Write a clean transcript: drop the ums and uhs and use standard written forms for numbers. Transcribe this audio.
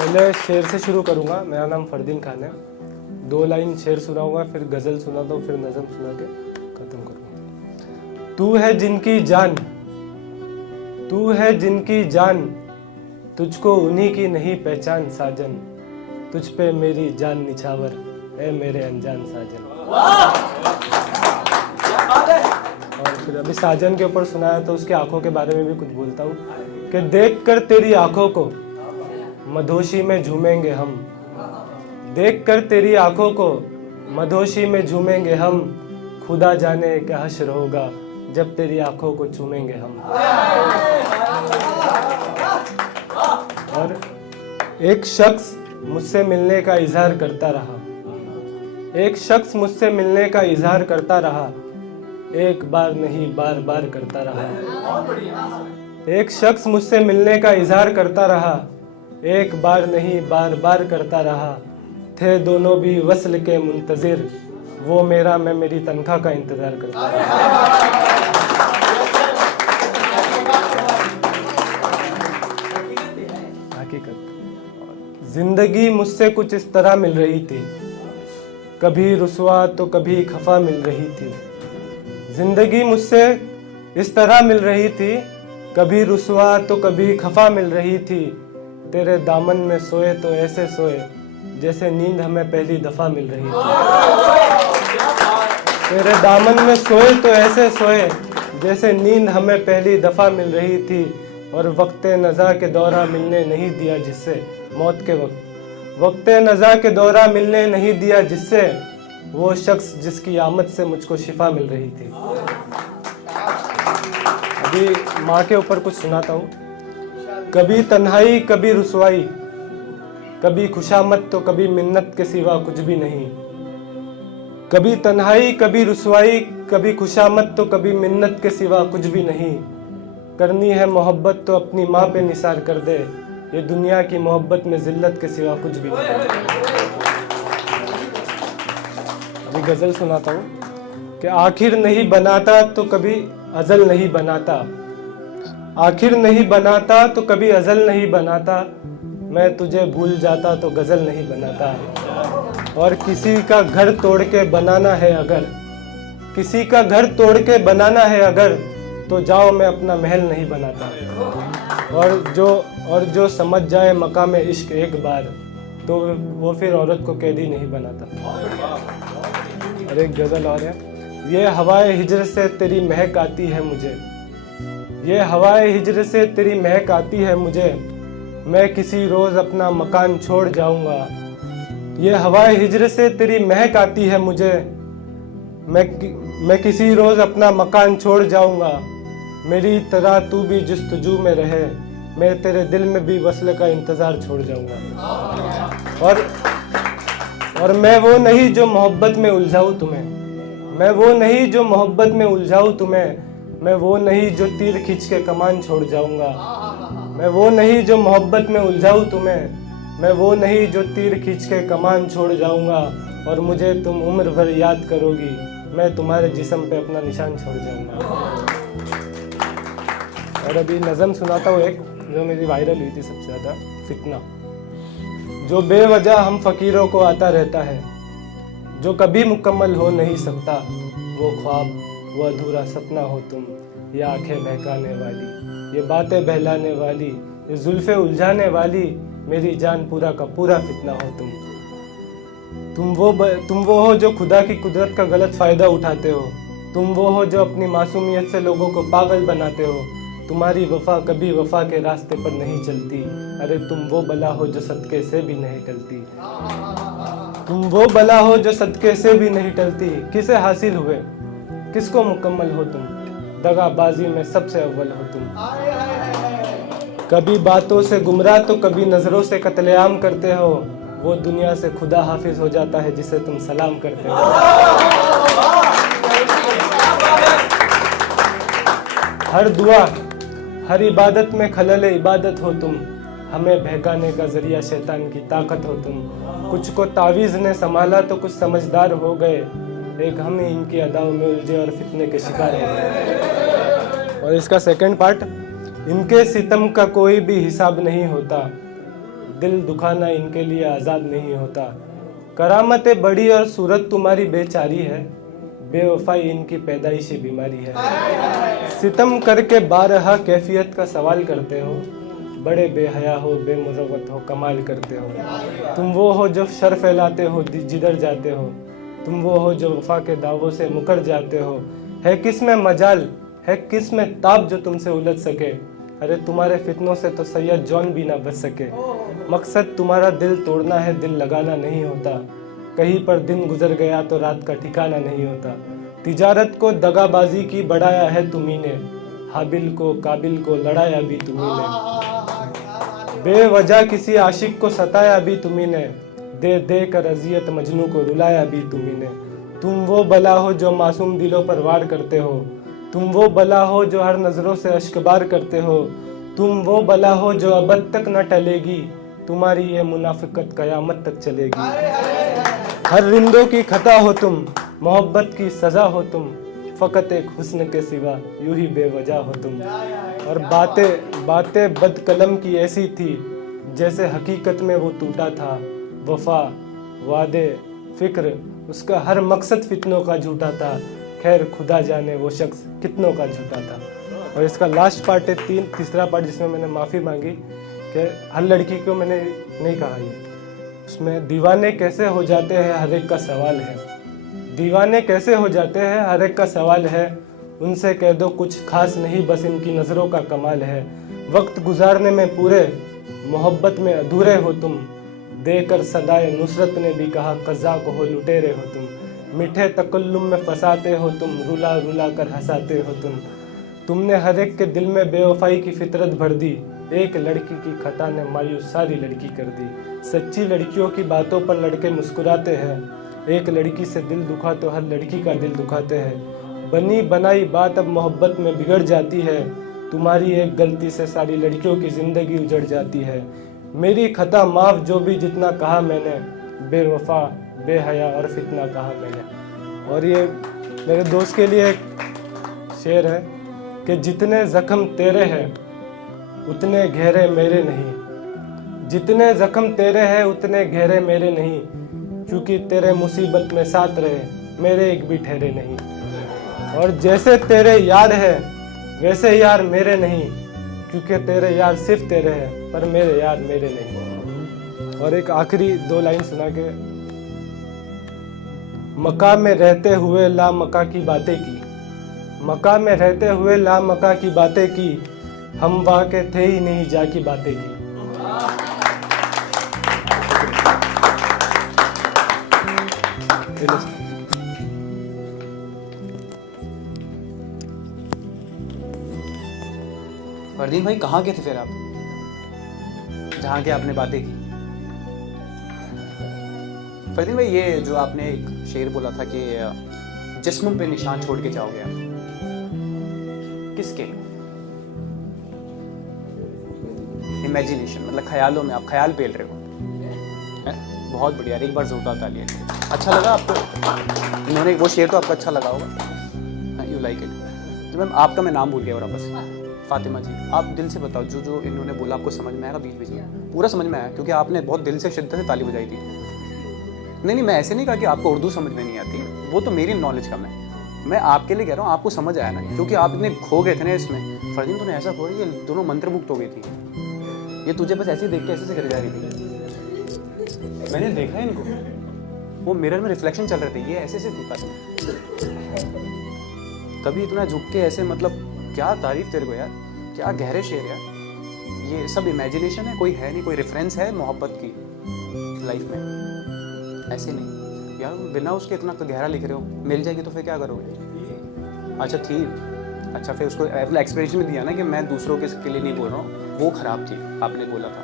पहले शेर से शुरू करूँगा। मेरा नाम फरदीन खान है। 2 लाइन शेर सुनाऊंगा, फिर गज़ल सुनाता हूँ, फिर नज़म सुना के ख़त्म करूँगा। तू है जिनकी जान, तू है जिनकी जान, तुझको उन्हीं की नहीं पहचान साजन, तुझ पे मेरी जान निछावर है मेरे अनजान साजन। और फिर अभी साजन के ऊपर सुनाया तो उसकी आंखों के बारे में भी कुछ बोलता हूँ कि देख कर तेरी आंखों को मधोशी में झूमेंगे हम, देख कर तेरी आंखों को मधोशी में झूमेंगे हम, खुदा जाने क्या हश्र होगा जब तेरी आंखों को चूमेंगे हम। और एक शख्स मुझसे मिलने का इजहार करता रहा, एक शख्स मुझसे मिलने का इजहार करता रहा, एक बार नहीं बार बार करता रहा। एक शख्स मुझसे मिलने का इजहार करता रहा, एक बार नहीं बार बार करता रहा। थे दोनों भी वस्ल के मुंतजिर, वो मेरा मैं मेरी तनख्वाह का इंतजार करता रहा। जिंदगी मुझसे कुछ इस तरह मिल रही थी, कभी रुसवा तो कभी खफा मिल रही थी। जिंदगी मुझसे इस तरह मिल रही थी, कभी रुसवा तो कभी खफा मिल रही थी। तेरे दामन में सोए तो ऐसे सोए जैसे नींद हमें पहली दफा मिल रही थी। तेरे दामन में सोए तो ऐसे सोए जैसे नींद हमें पहली दफा मिल रही थी। और वक्ते नज़ा के दौरा मिलने नहीं दिया जिससे, मौत के वक्ते नज़ा के दौरा मिलने नहीं दिया जिससे, वो शख्स जिसकी आमद से मुझको शिफा मिल रही थी। अभी माँ के ऊपर कुछ सुनाता हूँ। कभी तन्हाई कभी रुसवाई, कभी खुशामद तो कभी मिन्नत के सिवा कुछ भी नहीं। कभी तन्हाई कभी रुसवाई, कभी खुशामद तो कभी मिन्नत के सिवा कुछ भी नहीं। करनी है मोहब्बत तो अपनी माँ पे निसार कर दे, ये दुनिया की मोहब्बत में जिल्लत के सिवा कुछ भी नहीं। अभी गजल सुनाता हूँ कि आखिर नहीं बनाता तो कभी अजल नहीं बनाता, आखिर नहीं बनाता तो कभी अजल नहीं बनाता। मैं तुझे भूल जाता तो गजल नहीं बनाता। और किसी का घर तोड़ के बनाना है अगर, किसी का घर तोड़ के बनाना है अगर, तो जाओ मैं अपना महल नहीं बनाता। और जो समझ जाए मकाम इश्क एक बार, तो वो फिर औरत को कैदी नहीं बनाता। और एक गजल और है, ये हवाए हिजर से तेरी महक आती है मुझे, ये हवाए हिजर से तेरी महक आती है मुझे, मैं किसी रोज अपना मकान छोड़ जाऊंगा। ये हवाए हिजर से तेरी महक आती है मुझे, मैं किसी रोज अपना मकान छोड़ जाऊंगा। मेरी तरह तू भी जुस्तजू में रहे, मैं तेरे दिल में भी वस्ल का इंतजार छोड़ जाऊंगा। और मैं वो नहीं जो मोहब्बत में उलझाऊं तुम्हें, मैं वो नहीं जो मोहब्बत में उलझाऊं तुम्हें, मैं वो नहीं जो तीर खींच के कमान छोड़ जाऊंगा। मैं वो नहीं जो मोहब्बत में उलझाऊं तुम्हें, मैं वो नहीं जो तीर खींच के कमान छोड़ जाऊंगा। और मुझे तुम उम्र भर याद करोगी, मैं तुम्हारे जिस्म पे अपना निशान छोड़ जाऊंगा। और अभी नज़म सुनाता हूँ एक जो मेरी वायरल हुई थी सबसे ज़्यादा, फितना। जो बेवजह हम फकीरों को आता रहता है, जो कभी मुकम्मल हो नहीं सकता, वो ख्वाब वो अधूरा सपना हो तुम, ये आंखें बहकाने वाली, ये बातें बहलाने वाली, ये जुल्फे उलझाने वाली, मेरी जान पूरा का पूरा फितना हो तुम। तुम वो हो जो खुदा की कुदरत का गलत फ़ायदा उठाते हो, तुम वो हो जो अपनी मासूमियत से लोगों को पागल बनाते हो। तुम्हारी वफा कभी वफा के रास्ते पर नहीं चलती, अरे तुम वो बला हो जो सदके से भी नहीं टलती। तुम वो बला हो जो सदके से भी नहीं टलती, किसे हासिल हुए किसको मुकम्मल हो तुम, दगाबाजी में सबसे अव्वल हो तुम। कभी बातों से गुमराह तो कभी नजरों से कत्लेआम करते हो, वो दुनिया से खुदा हाफिज हो जाता है जिसे तुम सलाम करते हो। हर दुआ हर इबादत में खलल इबादत हो तुम, हमें बहकाने का जरिया शैतान की ताकत हो तुम। कुछ को तावीज़ ने संभाला तो कुछ समझदार हो गए, एक हम ही इनकी अदाओं में उलझे और फितने के शिकार हो गए। और इसका सेकंड पार्ट, इनके सितम का कोई भी हिसाब नहीं होता, दिल दुखाना इनके लिए आज़ाद नहीं होता। करामतें बड़ी और सूरत तुम्हारी बेचारी है, बेवफाई इनकी पैदाइशी बीमारी है। सितम करके बारहा कैफियत का सवाल करते हो, बड़े बेहया हो बेमुरवत हो कमाल करते हो। तुम वो हो जो शर फैलाते हो जिधर जाते हो, तुम वो हो जो वफा के दावों से मुकर जाते हो। है किस में मजाल है किस में ताब जो तुमसे उलझ सके, अरे तुम्हारे फितनों से तो सैयद जॉन भी ना बच सके। मकसद तुम्हारा दिल तोड़ना है, दिल लगाना नहीं होता। कहीं पर दिन गुजर गया तो रात का ठिकाना नहीं होता। तिजारत को दगाबाजी की बढ़ाया है तुम्ही ने, हाबिल को काबिल को लड़ाया भी तुम्ही ने। बेवजह किसी आशिक को सताया भी तुम्ही ने, दे दे कर अजियत मजनू को रुलाया भी तुम्ही ने। तुम वो बला हो जो मासूम दिलों पर वार करते हो, तुम वो बला हो जो हर नजरों से अश्कबार करते हो। तुम वो बला हो जो अबद तक न टलेगी, तुम्हारी ये मुनाफिकत कयामत तक चलेगी। हर रिंदों की खता हो तुम, मोहब्बत की सजा हो तुम, फकत एक हुस्न के सिवा यूं ही बेवजह हो तुम। और बातें बातें बदकलम की ऐसी थी जैसे हकीकत में वो टूटा था। वफा वादे फिक्र उसका हर मकसद फितनों का झूठा था। खैर खुदा जाने वो शख्स कितनों का झूठा था। और इसका लास्ट पार्ट है तीसरा पार्ट जिसमें मैंने माफ़ी मांगी कि हर लड़की को मैंने नहीं कहा ये। उसमें दीवाने कैसे हो जाते हैं हर एक का सवाल है, दीवाने कैसे हो जाते हैं हर एक का सवाल है। उनसे कह दो कुछ खास नहीं बस इनकी नज़रों का कमाल है। वक्त गुजारने में पूरे मोहब्बत में अधूरे हो तुम, देकर सदाए नुसरत ने भी कहा कज़ा को हो लुटेरे हो तुम। मीठे तकल्लुम में फंसाते हो तुम, रुला रुला कर हंसाते हो तुम। तुमने हर एक के दिल में बेवफाई की फितरत भर दी, एक लड़की की खता ने मायूस सारी लड़की कर दी। सच्ची लड़कियों की बातों पर लड़के मुस्कुराते हैं, एक लड़की से दिल दुखा तो हर लड़की का दिल दुखाते हैं। बनी बनाई बात अब मोहब्बत में बिगड़ जाती है, तुम्हारी एक गलती से सारी लड़कियों की ज़िंदगी उजड़ जाती है। मेरी खता माफ़ जो भी जितना कहा मैंने, बेवफा बेहया और फितना कहा मैंने। और ये मेरे दोस्त के लिए एक शेर है कि जितने ज़ख्म तेरे हैं उतने गहरे मेरे नहीं, जितने ज़ख्म तेरे हैं उतने गहरे मेरे नहीं, क्योंकि तेरे मुसीबत में साथ रहे मेरे एक भी ठहरे नहीं। और जैसे तेरे यार है वैसे यार मेरे नहीं, क्योंकि तेरे यार सिर्फ तेरे हैं पर मेरे यार मेरे नहीं। और एक आखिरी 2 लाइन सुना के, मका में रहते हुए ला मका की बातें की, मका में रहते हुए ला मका की बातें की, हम वहाँ के थे ही नहीं जा की बातें की। फरदीन भाई कहाँ के थे फिर आप, जहाँ के आपने बातें की? फरदीन भाई ये जो आपने एक शेर बोला था कि जिस्म पे निशान छोड़ के जाओगे आप, किसके? इमेजिनेशन मतलब ख्यालों में आप ख्याल पेल रहे हो है? बहुत बढ़िया, एक बार जोरदार तालियां। अच्छा लगा आपको? इन्होंने वो शेर तो आपको अच्छा लगा होगा, यू लाइक इट। तो मैम आपका मैं नाम भूल गया वापस। फातिमा जी, आप दिल से बताओ जो जो इन्होंने बोला आपको समझ में आया? बीच बीच में पूरा समझ में आया क्योंकि आपने बहुत दिल से शिद्दत से ताली बजाई थी। नहीं मैं ऐसे नहीं कहा कि आपको उर्दू समझ में नहीं आती, वो तो मेरी नॉलेज कम है। मैं आपके लिए कह रहा हूँ आपको समझ आया ना, क्योंकि आप इतने खो गए थे ना इसमें। फरदीन तूने ऐसा खोया ये दोनों मंत्रमुग्ध हो गई थी, ये तुझे बस ऐसे ही देख के ऐसे से कर जा रही थी। मैंने देखा है इनको, वो मिरर में रिफ्लेक्शन चल रहे थे, ये ऐसे से दिखा कभी इतना झुक के ऐसे, मतलब क्या तारीफ तेरे को यार, क्या गहरे शेर यार। ये सब इमेजिनेशन है, कोई है नहीं, कोई रेफरेंस है मोहब्बत की लाइफ में? ऐसे नहीं यार, बिना उसके इतना गहरा लिख रहे हो, मिल जाएगी तो फिर क्या करोगे? अच्छा ठीक, अच्छा फिर उसको एक्सप्लेनेशन भी दिया ना कि मैं दूसरों के लिए नहीं बोल रहा हूँ, वो खराब थी आपने बोला था।